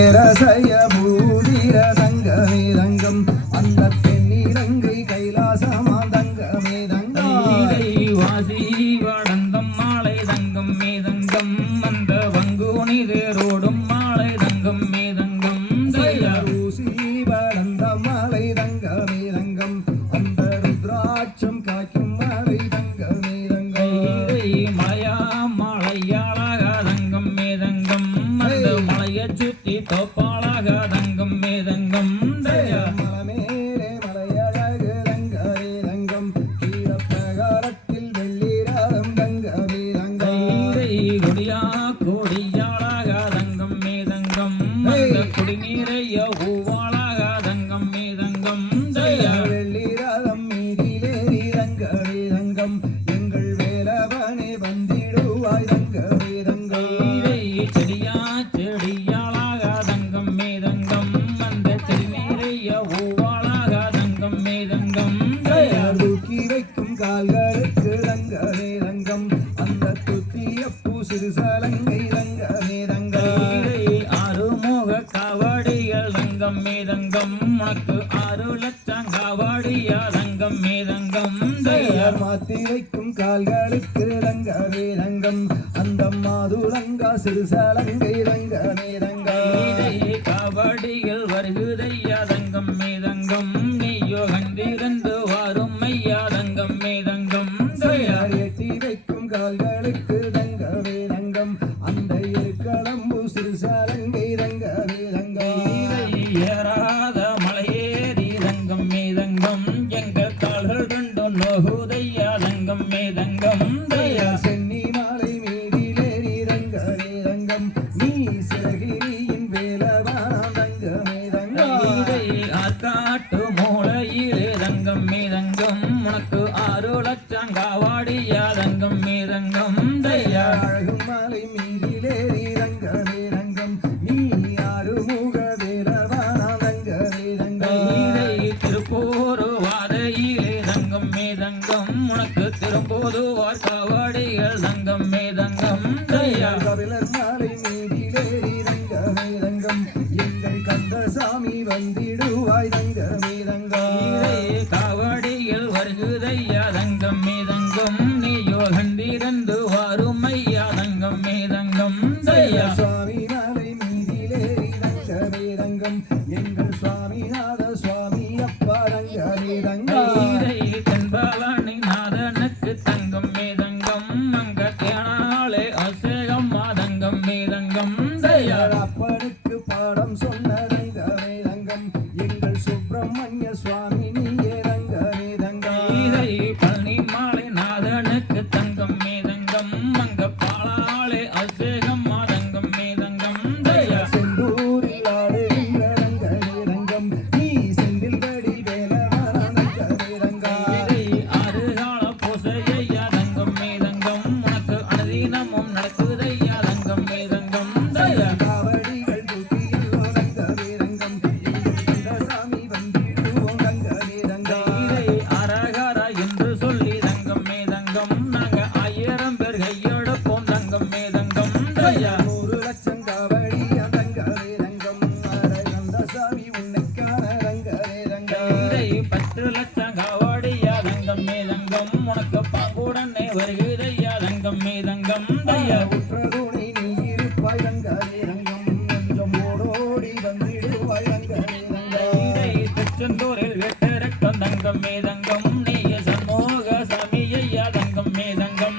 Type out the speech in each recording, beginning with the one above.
பேரசய பூதிர தங்கமே தங்கம் அந்த தென்னிலங்கை கைலாசமா தங்கமே தங்கம் வாசி வடந்தம் மாலை தங்கம் மேதங்கம் அந்த வங்குனிது ரோடும் மாலை தங்கம் மேதங்கம் ஊசி வடந்த மாலை தங்கமே தங்கம் அந்த ருத்ராட்சம் காய்க்கும் மாலை தங்கமே தங்கம் மலையா மலையாளாக தங்கம் மேதங்கம் அந்த மலையை சுற்றி தோப்பாளாக தங்கம் மேதங்கம் மலமேலே மலையழகு தங்கமே தங்கம் கீழப்பகாரத்தில் வெள்ளிராதம் தங்கமே தங்கம் கொடியா கொடியாளாக தங்கம் மேதங்கம் அந்த குடிநீரைய பூவாளாக தங்கம் மேதங்கம் வெள்ளிராதம் மீதிலேறி தங்கமே தங்கம் எங்கள் வேலவனே வந்திடுவாய் தங்கமே தங்கம் செடியா செடியாளாக தங்கம் மேதங்கம் அந்த செடிநீரைய பூவாளாக தங்கம் மேதங்கம் தூக்கி வைக்கும் கால்களுக்கு தங்கமே தங்கம் அந்த துத்திய பூ சிறுசலங்கை தங்கமே தங்கம் ஆறுமுக காவடிகள் தங்கம் மேதங்கம் உனக்கு 6 லட்சம் காவடியா தங்கம் மேதங்கம் மாத்தி வைக்கும் கால்களுக்கு தங்கமே தங்கம் அந்த மாதுளங்கா சிறுசலங்கை தங்கமே தங்கம் காவடிகள் வருகுதையா தங்கம் மேதங்கம் நீயோ கண்டிருந்து வாரும் ஐயா தங்கம் மேதங்கம் எட்டி வைக்கும் கால்களுக்கு தங்கமே தங்கம் அந்த இருக்களம்பு சிறுசலங்கை தங்கமே தங்கம் ஏறாத மலையேறி தங்கம் மேதங்கம் எங்கள் கால்கள் ரெண்டும் நோகுதையா தங்கம் மேதங்கம் சென்னி மாலை மீதிலேறி தங்கமே தங்கம் நீ சிறகிரியின் வேலவானாம் தங்கமே தங்கம் ஆற்காட்டு மூளையிலே தங்கம் மேதங்கம் உனக்கு 6 லட்சம் காவாடியா தங்கம் மேதங்கம் அழகு மாலை மீதிலேறி தங்கமே தங்கம் நீ ஆறுமுக வேலவானாம் தங்கமே தங்கம் திருப்பூர் வாதையிலே தங்கம் மேதங்கம் உனக்கு திருப்போதுவார் காவாடிகள் தங்கம் மேதங்கம் கபிலர் மாலை மீதிலேறி தங்கமே தங்கம் எங்கள் கந்தசாமி வந்திடுவாய் தங்கமே தங்கம் காவடிகள் வருகுதையா தங்கம் மேதங்கம் நீயோ கண்டிருந்து வாரும் ஐயா தங்கம் மேதங்கம் சுவாமி மாலை மீதிலேறி தங்கமே தங்கம் எங்கள் சுவாமிநாத சுவாமி அப்பா தங்கமே தங்கம் தென்பவனி நாதனுக்கு தங்கம் மேதங்கம் அங்க தேனாலே அசேகம் மாதங்கம் மேதங்கம் அப்பனுக்கு பாடம் சொன்ன தங்கமே தங்கம் எங்கள் சுப்பிரமணிய சுவாமி நீயே தங்கமே தங்கம் பழனி மாலை நாதனுக்கு தங்கம் மேதங்கம் அங்க பாலாலே அசேகம் மாதங்கம் மேதங்கம் செந்தூரில் ஆடுகின்ற தங்கமே தங்கம் நீ செந்தில் படி வேலவான தங்கமே தங்கம் ஆறுகால பூசையா தங்கம் மேதங்கம் உனக்கு அனுதீனமும் நடக்குதையா தங்கம் மேதங்கம் காவடிகள் தூக்கியல்லோ தங்கமே தங்கம் எங்கள் கந்தசாமி வந்திடுவோம் தங்கமே தங்கம் அரகர என்று சொல்லி தங்கம் மேதங்கம் நாங்க 1000 பேர் கையெடுப்போம் தங்கம் மேதங்கம் 100 லட்சம் காவடியா தங்கமே தங்கம் கந்தசாமி உன்னைக்கான தங்கமே தங்கம் 10 லட்சம் காவாடியா தங்கம் மேதங்கம் உனக்கு பாம்புடனே வருகிறதையா தங்கம் மேதங்கம் உற்றதுணை நீ இருப்பாய் தங்கமே தங்கம் கொஞ்சம் ஓடோடி வந்திடுவாய் தங்கமே தங்கம் திருச்செந்தூரில் வெட்டரக்கம் தங்கம் மேதங்கம் நீய சண்முக சாமி ஐயா தங்கம் மேதங்கம்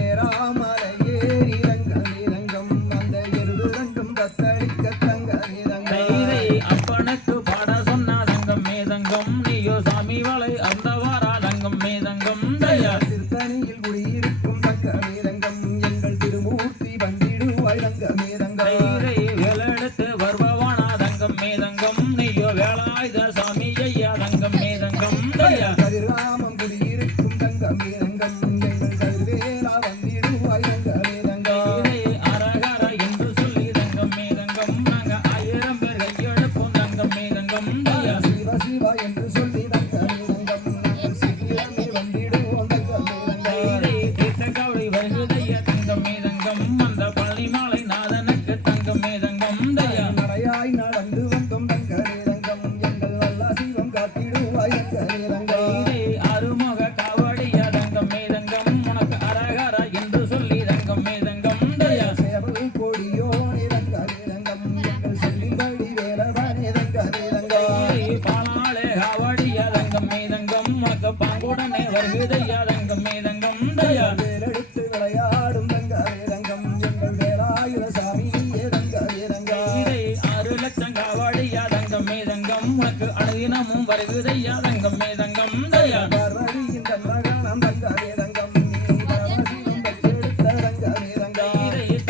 ஏறாமலை ஏறி தங்கமே தங்கம் அந்த எருது ரெண்டும் தத்தளிக்க தங்கமே தங்கம் அப்பனுக்கு பாட சொன்ன தங்கம் மேதங்கம் நீயோ சாமி வளை அந்த வாரா தங்கம் மேதங்கம் திருத்தணியில் குடியிருக்கும் தங்கமே தங்கம் எங்கள் திருமூர்த்தி வந்திடுவாய் தங்கமே தங்கம் வேலெடுத்து வருபவானா தங்கம் மேதங்கம் நீயோ வேலாயுத சாமி ஐயா தங்கம் மேதங்கம் நாளாய் நடந்து வந்தோம் தங்கமே தங்கம் எங்கள் நல்ல சிவம் காத்திடுவாய் தங்கமே தங்கம் அருமுக காவடியா தங்கம் மேதங்கம் உனக்கு அரகரா என்று சொல்லி தங்கம் மேதங்கம் தயா சேவல் கொடியோனே தங்கமே தங்கம் எங்கள் சொல்லின்படி வேலவனே தங்கமே தங்கம் பாலாளே காவடியா தங்கம் மேதங்கம் உனக்கு பாங்குடனே வருகுதையா தங்கம் மேதங்கம் தயா வேலெடுத்து விளையாடும் தங்கமே தங்கம் எங்கள் வேலாயுத சாமியே தங்கமே தங்கம் 6 லட்சம் காவடியா தங்கம் மேதங்கம் உனக்கு அனுதினமும் வருகுதையா தங்கம் மேதங்கம் தயா பார்வதியின் தன்மகனம் தங்கமே தங்கம் நீ பரமசிவம் பெற்றெடுத்த தங்கமே தங்கம்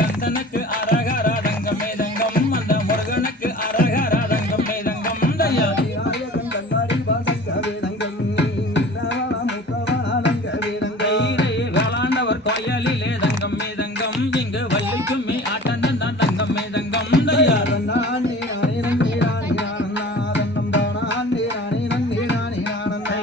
கந்தனுக்கு அரகரா தங்கம் மேதங்கம் அந்த முருகனுக்கு அரகரா தங்கம் மேதங்கம் தயா விநாயகன் கண்ணாடிவா தங்கமே தங்கம் நீ நின்னவனா முத்தவனா தங்கமே தங்கம் வேளாண்டவர் கோயிலிலே தங்கம் மேதங்கம் இங்கு வள்ளிக்கும்மி ஆட்டம் தான் தங்கம் மேதங்கம் தயா நானே நானே நன்னே நானே நானன்னாதன்னம் தானே நானே நன்னே நானே நானன்னா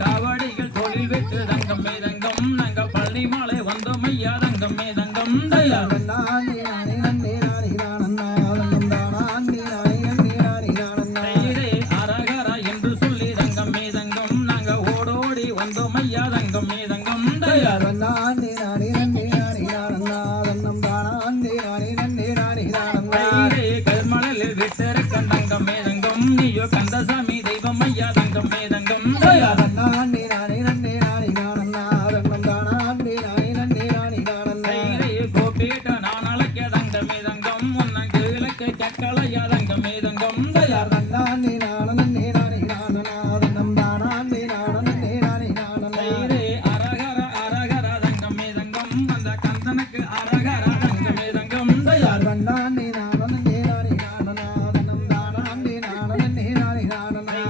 காவடிகள் தொழில் வெற்று தங்கம் மேதங்கம் நாங்க பழனி மாலை வந்தோம் ஐயா தங்கம் மேதங்கம் தயா நானே நானே நன்னே நானே நானன்னாதன்னம் தானே நானே நன்னே நானே நானன்னா அரகரா என்று சொல்லி தங்கம் மேதங்கம் நாங்க ஓடோடி வந்தோம் ஐயா தங்கம் மேதங்கம் தயா நானே நானே நன்னே நானே நானன்னாதன்னம் தானே நானே நன்னே நானே நானன்னா கல்மணலில் விட்டிருக்க தங்கம் மேதங்கம் நீயோ கந்தசாமி தெய்வம் ஐயா தங்கம் மேதங்கம் தயா நானே நானே நன்னே நானே நானன்னாதன்னம் தானே நானே நன்னே நானே நானன்னா கோபீட்ட நான் அழைக்க தங்கம் மேதங்கம் உன்னக்கு இலக்கை கக்கலையா தங்கம் மேதங்கம் தயா நானே நானே நானே நானன்னாதன்னம் தானே நானே நானே நானன்னா அரகர அரகர தங்கம் மேதங்கம் அந்த கந்தனுக்கு அரகர தங்கம் மேதங்கம் தயா நானே நானே நானே நானன்னாதன்னம் தானே நானே நானே நானன்னா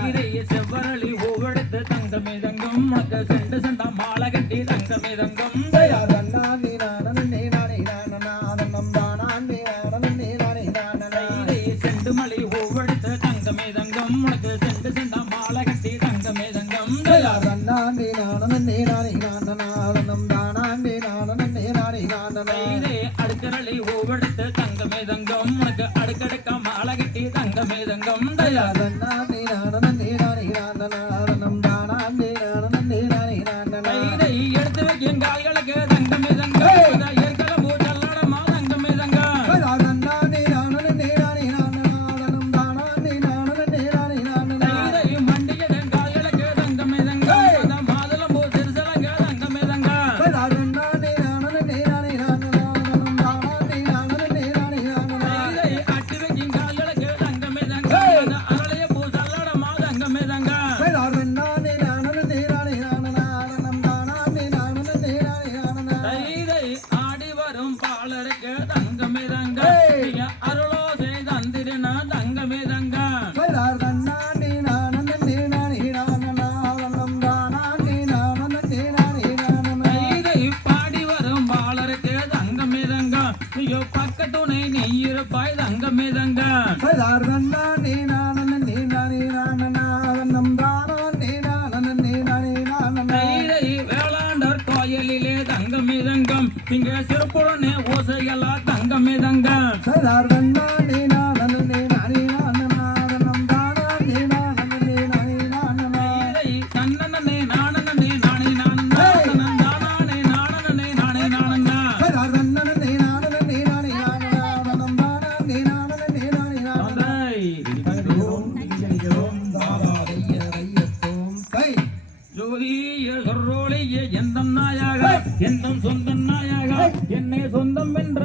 செவ்வரளி ஓவெடுத்து தங்கம் மேதங்கம் உனக்கு செண்டு செண்டா மாலை கட்டி தங்கம் மேதங்கம் தயா நானே நானே நானே நானன்னாதன்னம் தானே நானே நானே நானன்னா செண்டு மலி ஓவெடுத்து தங்கம் மேதங்கம் உனக்கு செண்டு செண்டா மாலை கட்டி தங்கம் மேதங்கம் தயா நானே நானே நானே நானன்னாதன்னம் தானே நானே நானே நானன்னா அடுக்கரளி ஓவெடுத்து தங்கம் மேதங்கம் உனக்கு அடுக்கடுக்க மாலை கட்டி தங்கம் மேதங்கம் தயா நானே நானே நானே நானன்னாதன்னம் தானே நானே நானே நானன்னா எடுத்து வைக்கும் கால்களுக்கு தங்கம் மேதங்கம் ஏற்கலம் பூச்சல்லடமா தங்கம் மேதங்கம் நானே நானே நானே நானன்னாதன்னம் தானே நானே நானே நானன்னா மண்டியின் கால்களுக்கு தங்கம் மேதங்கம் மாதுளம் பூ சிறுசலங்க தங்கம் மேதங்கம் நானே நானே நானே நானன்னாதன்னம் தானே நானே நானே நானன்னா அட்டி வைக்கும் கால்களுக்கு தங்கம் மேதங்கம் அரளைய பூ சல்லடமா தங்கம் மேதங்கம் நானே நானே நானே நானன்னாதன்னம் தானே நானே நானே நானன்னா ஆடி வரும் பாலருக்கு தங்கம் மேதங்கம் அருளோ செய்தந்திருன தங்கம் மேதங்கம் நானே நானே நானே நானன்னாதன்னம் தானே நானே நானே நானன்னா பாடி வரும் பாலருக்கு தங்கம் மேதங்கம் ஐயோ பக்கத்துணை நீ இருப்பாய் தங்கம் மேதங்கம் நானே நானே நானே நானன்னாதன்னம் தானே நானே நானே நானன்னா வேளாண்டர் கோயிலிலே தங்கம் மேதங்கம் இங்க சிறப்புடனே ஓசைகளா தங்கம் மேதங்கம் நானே நானே நானே நானன்னாதன்னம் தானே நானே நானே நானன்னா தன்னனே நானனே நானே நானன்னா தானே நானனே நானே நானன்னா நானே நானே நானே நானன்னாதன்னம் தானே நானே நானே நானன்னா ஜோதிய சொர்ரோழிய எந்தம் நாயாக எந்தம் சொந்தம் நாயாக என்னை சொந்தம் என்ற